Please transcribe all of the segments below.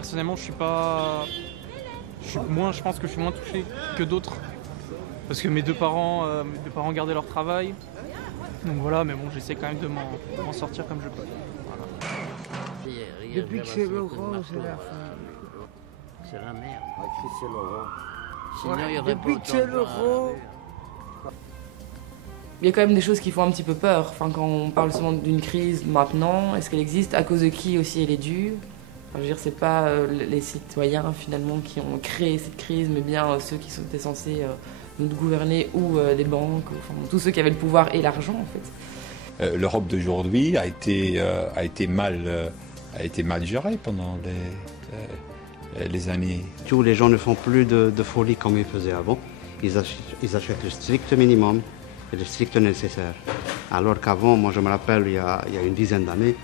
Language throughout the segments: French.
personnellement, je pense que je suis moins touché que d'autres. Parce que mes deux parents gardaient leur travail. Donc voilà, mais bon, j'essaie quand même de m'en sortir comme je peux. Voilà. Depuis que c'est Laurent, c'est la fin. C'est la merde. C'est Laurent. Sinon, il y aurait depuis pas que c'est autant de gens à la Laurent. rue. Il y a quand même des choses qui font un petit peu peur. Enfin, quand on parle souvent d'une crise maintenant, est-ce qu'elle existe? À cause de qui aussi elle est due? Enfin, je veux dire, c'est pas les citoyens finalement qui ont créé cette crise, mais bien ceux qui sont censés nous gouverner ou les banques, enfin, tous ceux qui avaient le pouvoir et l'argent en fait. L'Europe d'aujourd'hui a été mal gérée pendant les années. Tous les gens ne font plus de folie comme ils faisaient avant. Ils achètent le strict minimum et le strict nécessaire. Alors qu'avant, moi je me rappelle, il y a une dizaine d'années,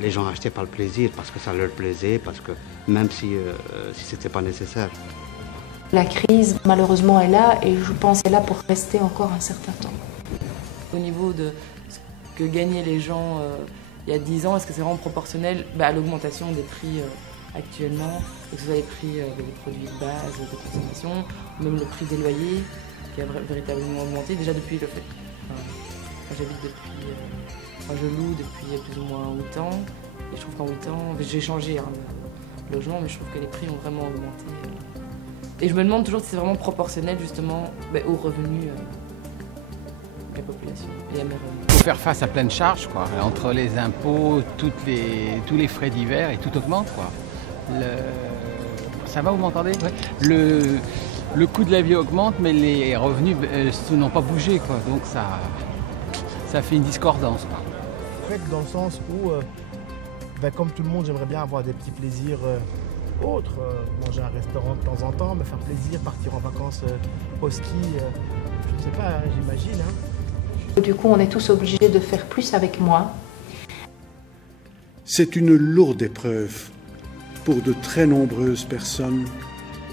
les gens achetaient par le plaisir, parce que ça leur plaisait, parce que même si ce n'était pas nécessaire. La crise, malheureusement, est là et je pense qu'elle est là pour rester encore un certain temps. Au niveau de ce que gagnaient les gens il y a 10 ans, est-ce que c'est vraiment proportionnel à l'augmentation des prix actuellement, que ce soit les prix des produits de base, de consommation, même le prix des loyers qui a véritablement augmenté déjà depuis le fait. J'habite depuis, je loue depuis plus ou moins 8 ans et je trouve qu'en 8 ans, j'ai changé de logement, mais je trouve que les prix ont vraiment augmenté. Et je me demande toujours si c'est vraiment proportionnel justement aux revenus de la population et à mes revenus. Il faut faire face à plein de charges, quoi. Entre les impôts, tous les frais divers et tout augmente, quoi. Ça va, vous m'entendez? Ouais. Le coût de la vie augmente, mais les revenus n'ont pas bougé, quoi. Donc ça fait une discordance, quoi. En fait, dans le sens où, comme tout le monde, j'aimerais bien avoir des petits plaisirs autres, manger à un restaurant de temps en temps, me faire plaisir, partir en vacances au ski, je ne sais pas, hein, j'imagine. Hein. Du coup, on est tous obligés de faire plus avec moins. C'est une lourde épreuve pour de très nombreuses personnes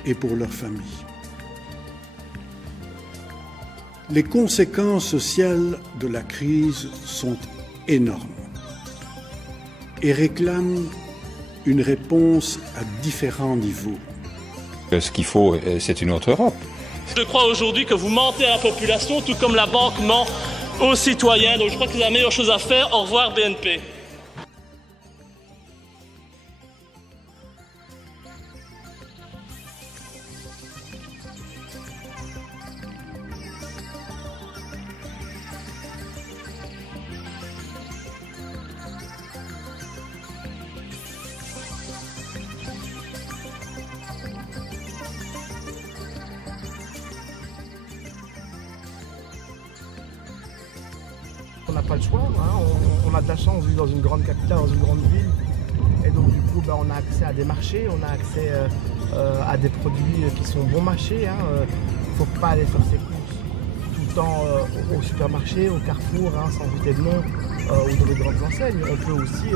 et pour leurs familles. Les conséquences sociales de la crise sont énormes et réclament une réponse à différents niveaux. Ce qu'il faut, c'est une autre Europe. Je crois aujourd'hui que vous mentez à la population, tout comme la banque ment aux citoyens. Donc je crois que c'est la meilleure chose à faire. Au revoir BNP. On n'a pas le choix, hein. On a de la chance, on vit dans une grande capitale, dans une grande ville. Et donc du coup, on a accès à des marchés, on a accès à des produits qui sont bon marché. Il ne faut pas aller faire ses courses tout le temps au supermarché, au Carrefour, sans goûter de nom, ou dans les grandes enseignes. On peut aussi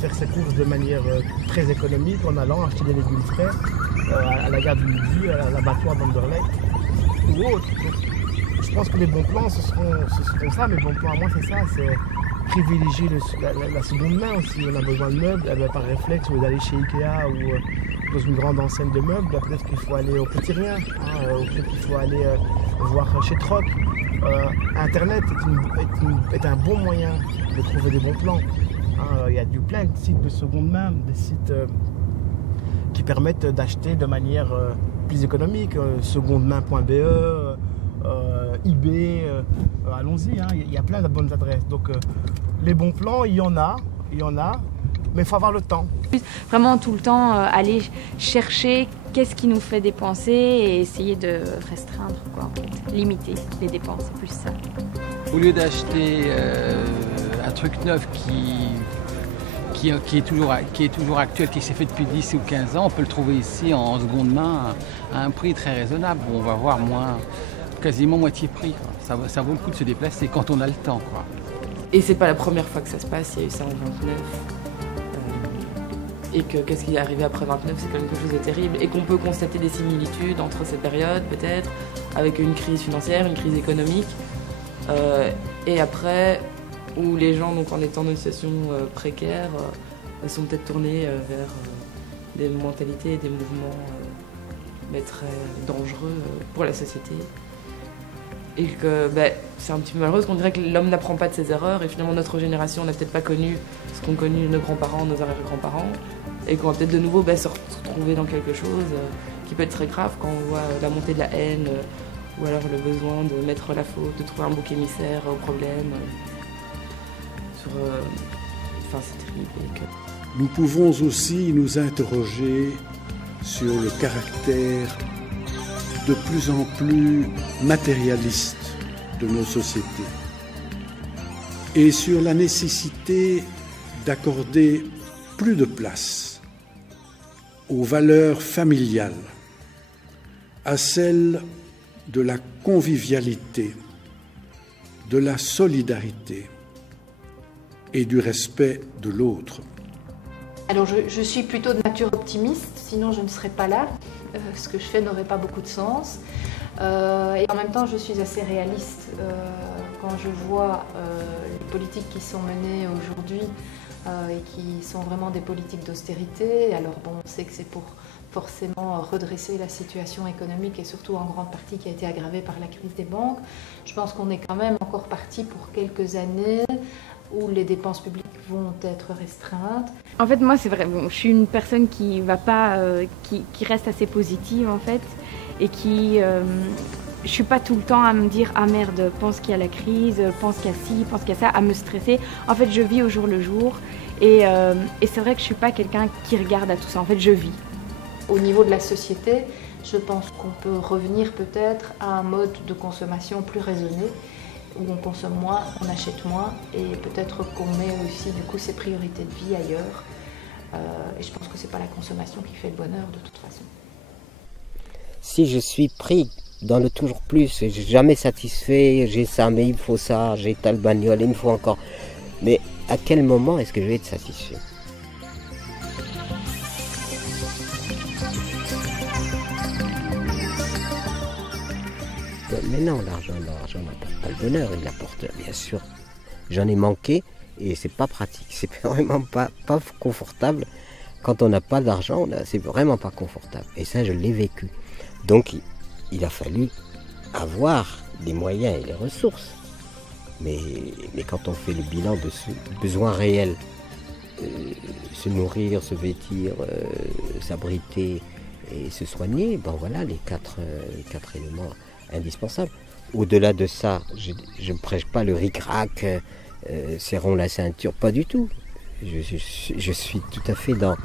faire ses courses de manière très économique en allant acheter des légumes frais à la gare du Midi, à l'abattoir d'Anderlecht ou autre. Donc, je pense que les bons plans, ce seront ça. Mes bons plans à moi, c'est ça, c'est privilégier la seconde main. Si on a besoin de meubles, par réflexe, au lieu d'aller chez Ikea ou dans une grande enseigne de meubles, peut-être qu'il faut aller au Petit Rien, ou peut-être qu'il faut aller voir chez Troc. Internet est un bon moyen de trouver des bons plans. Il y a plein de sites de seconde main, des sites qui permettent d'acheter de manière plus économique, secondemain.be, eBay, allons-y, il y a plein de bonnes adresses. Donc les bons plans, il y en a, mais il faut avoir le temps. Vraiment tout le temps aller chercher qu'est-ce qui nous fait dépenser et essayer de restreindre, quoi. Limiter les dépenses, c'est plus ça. Au lieu d'acheter un truc neuf qui est toujours actuel, qui s'est fait depuis 10 ou 15 ans, on peut le trouver ici en seconde main à un prix très raisonnable. On va voir quasiment moitié prix, quoi. Ça vaut le coup de se déplacer quand on a le temps, quoi. Et c'est pas la première fois que ça se passe, il y a eu ça en 29. Et qu'est-ce qui est arrivé après 29, c'est quelque chose de terrible. Et qu'on peut constater des similitudes entre ces périodes, peut-être, avec une crise financière, une crise économique. Et après, où les gens, donc, en étant dans une situation précaire, sont peut-être tournés vers des mentalités et des mouvements très dangereux pour la société. Et que c'est un petit peu malheureux parce qu'on dirait que l'homme n'apprend pas de ses erreurs et finalement notre génération n'a peut-être pas connu ce qu'ont connu nos grands-parents, nos arrière-grands-parents et qu'on va peut-être de nouveau se retrouver dans quelque chose qui peut être très grave quand on voit la montée de la haine ou alors le besoin de mettre la faute, de trouver un bouc émissaire au problème. C'est terrible. Nous pouvons aussi nous interroger sur le caractère de plus en plus matérialiste de nos sociétés et sur la nécessité d'accorder plus de place aux valeurs familiales, à celles de la convivialité, de la solidarité et du respect de l'autre. Alors je suis plutôt de nature optimiste, sinon je ne serais pas là. Ce que je fais n'aurait pas beaucoup de sens. Et en même temps, je suis assez réaliste. Quand je vois les politiques qui sont menées aujourd'hui et qui sont vraiment des politiques d'austérité, alors bon, on sait que c'est pour forcément redresser la situation économique et surtout en grande partie qui a été aggravée par la crise des banques. Je pense qu'on est quand même encore parti pour quelques années où les dépenses publiques vont être restreintes. En fait, moi, c'est vrai, je suis une personne qui va pas, qui reste assez positive en fait, et je suis pas tout le temps à me dire ah merde, pense qu'il y a la crise, pense qu'il y a ci, pense qu'il y a ça, à me stresser. En fait, je vis au jour le jour, et c'est vrai que je suis pas quelqu'un qui regarde à tout ça. En fait, je vis. Au niveau de la société, je pense qu'on peut revenir peut-être à un mode de consommation plus raisonné, où on consomme moins, on achète moins et peut-être qu'on met aussi du coup ses priorités de vie ailleurs. Et je pense que c'est pas la consommation qui fait le bonheur de toute façon. Si je suis pris dans le toujours plus, j'ai jamais satisfait, j'ai ça, mais il me faut ça, j'ai telle bagnole, il me faut encore. Mais à quel moment est-ce que je vais être satisfait ? Mais non, l'argent n'apporte pas le bonheur, il apporte, bien sûr. J'en ai manqué et c'est pas pratique, c'est vraiment pas confortable. Quand on n'a pas d'argent, c'est vraiment pas confortable. Et ça, je l'ai vécu. Donc, il a fallu avoir des moyens et les ressources. Mais quand on fait le bilan de ce besoin réel, se nourrir, se vêtir, s'abriter et se soigner, ben voilà les quatre éléments indispensables. Au-delà de ça, je ne prêche pas le ric-rac, serrons la ceinture, pas du tout. Je suis tout à fait dans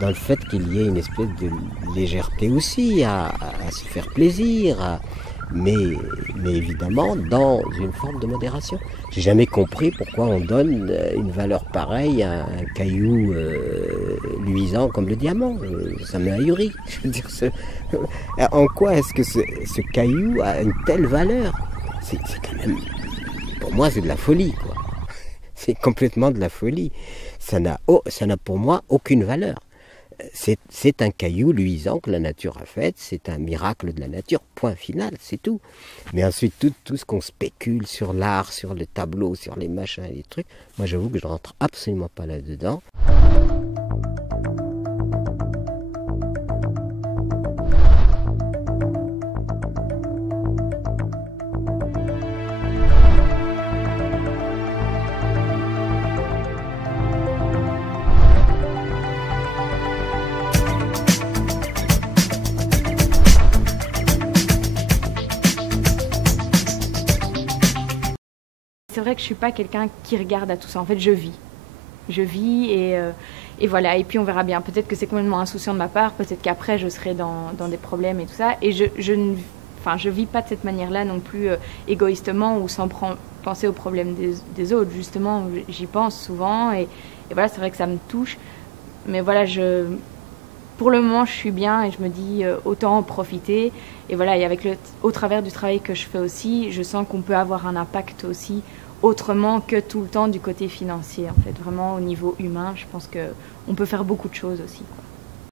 le fait qu'il y ait une espèce de légèreté aussi, à se faire plaisir, mais évidemment dans une forme de modération. J'ai jamais compris pourquoi on donne une valeur pareille à un caillou luisant comme le diamant. Ça m'a ahuri. Je veux dire, en quoi est-ce que ce caillou a une telle valeur ? C'est quand même, pour moi, c'est de la folie, quoi. C'est complètement de la folie. Ça n'a pour moi aucune valeur. C'est un caillou luisant que la nature a fait, c'est un miracle de la nature, point final, c'est tout. Mais ensuite, tout ce qu'on spécule sur l'art, sur les tableaux, sur les machins et les trucs, moi j'avoue que je ne rentre absolument pas là-dedans. C'est vrai que je suis pas quelqu'un qui regarde à tout ça. En fait, je vis. Je vis et voilà. Et puis on verra bien. Peut-être que c'est complètement insouciant de ma part. Peut-être qu'après je serai dans des problèmes et tout ça. Et je vis pas de cette manière-là non plus égoïstement ou sans penser aux problèmes des autres. Justement, j'y pense souvent et voilà, c'est vrai que ça me touche. Mais voilà, pour le moment, je suis bien et je me dis autant en profiter. Et voilà, et au travers du travail que je fais aussi, je sens qu'on peut avoir un impact aussi autrement que tout le temps du côté financier. En fait, vraiment au niveau humain, je pense qu'on peut faire beaucoup de choses aussi, quoi.